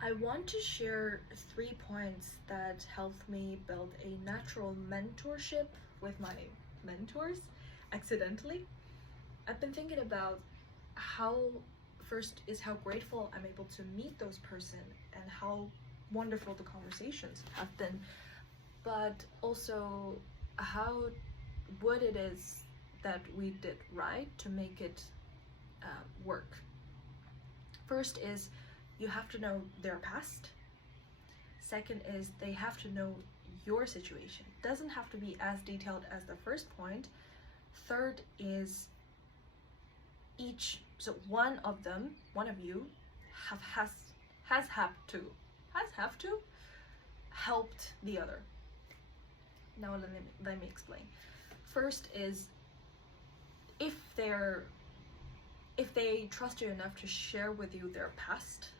I want to share 3 points that helped me build a natural mentorship with my mentors accidentally. I've been thinking about how, first, is how grateful I'm able to meet those person and how wonderful the conversations have been, but also how what it is that we did right to make it work. First is you have to know their past. Second is they have to know your situation. It doesn't have to be as detailed as the first point. Third is one of you have to helped the other. Now let me explain. First is if they trust you enough to share with you their past,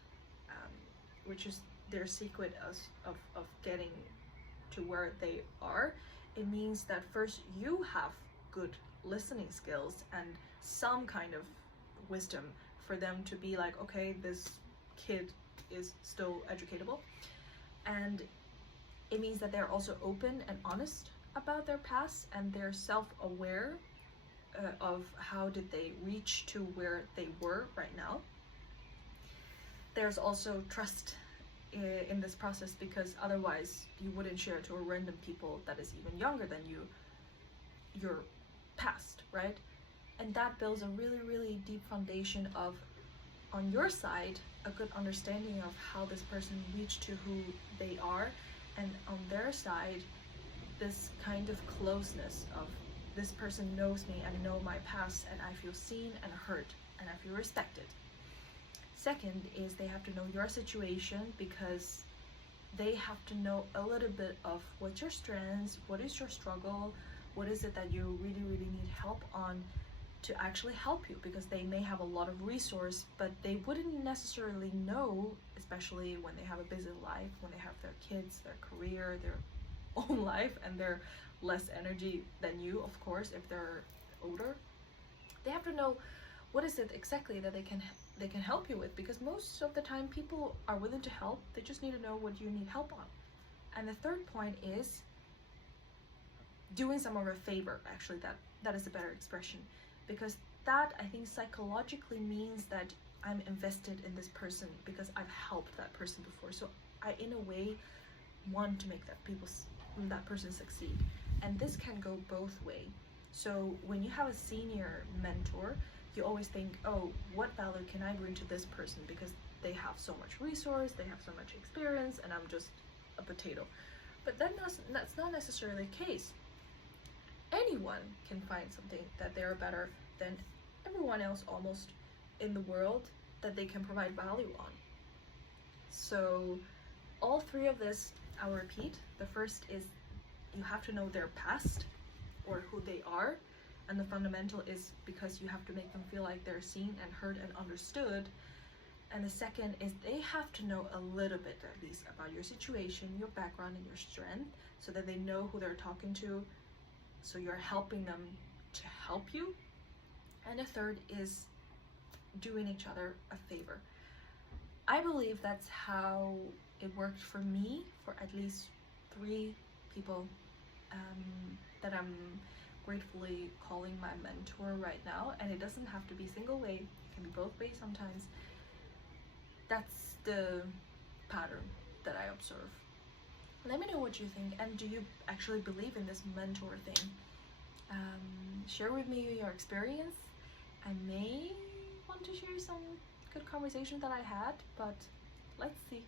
which is their secret of getting to where they are, it means that first you have good listening skills and some kind of wisdom for them to be like, okay, this kid is still educatable. And it means that they're also open and honest about their past, and they're self-aware of how did they reach to where they were right now. There's also trust in this process, because otherwise you wouldn't share to a random people that is even younger than you your past, right? And that builds a really, really deep foundation of, on your side, a good understanding of how this person reached to who they are, and on their side, this kind of closeness of, this person knows me and know my past, and I feel seen and heard and I feel respected. Second is they have to know your situation, because they have to know a little bit of what's your strengths, what is your struggle, what is it that you really, really need help on, to actually help you, because they may have a lot of resource, but they wouldn't necessarily know, especially when they have a busy life, when they have their kids, their career, their own life, and they're less energy than you, of course, if they're older. They have to know what is it exactly that they can help you with, because most of the time people are willing to help. They just need to know what you need help on. And the third point is doing someone a favor. Actually, that is a better expression, because that, I think, psychologically means that I'm invested in this person because I've helped that person before. So I, in a way, want to make that person succeed. And this can go both ways. So when you have a senior mentor, you always think, oh, what value can I bring to this person, because they have so much resource, they have so much experience, and I'm just a potato. But then that's not necessarily the case. Anyone can find something that they're better than everyone else almost in the world that they can provide value on. So all three of this, I'll repeat. The first is you have to know their past, or who they are, and the fundamental is because you have to make them feel like they're seen and heard and understood. And the second is they have to know a little bit, at least, about your situation, your background, and your strength, so that they know who they're talking to, so you're helping them to help you. And the third is doing each other a favor. I believe that's how it worked for me, for at least 3 people that I'm gratefully calling my mentor right now. And it doesn't have to be single way, it can be both ways sometimes. That's the pattern that I observe. Let me know what you think, and do you actually believe in this mentor thing? Share with me your experience. I may want to share some good conversation that I had, but let's see.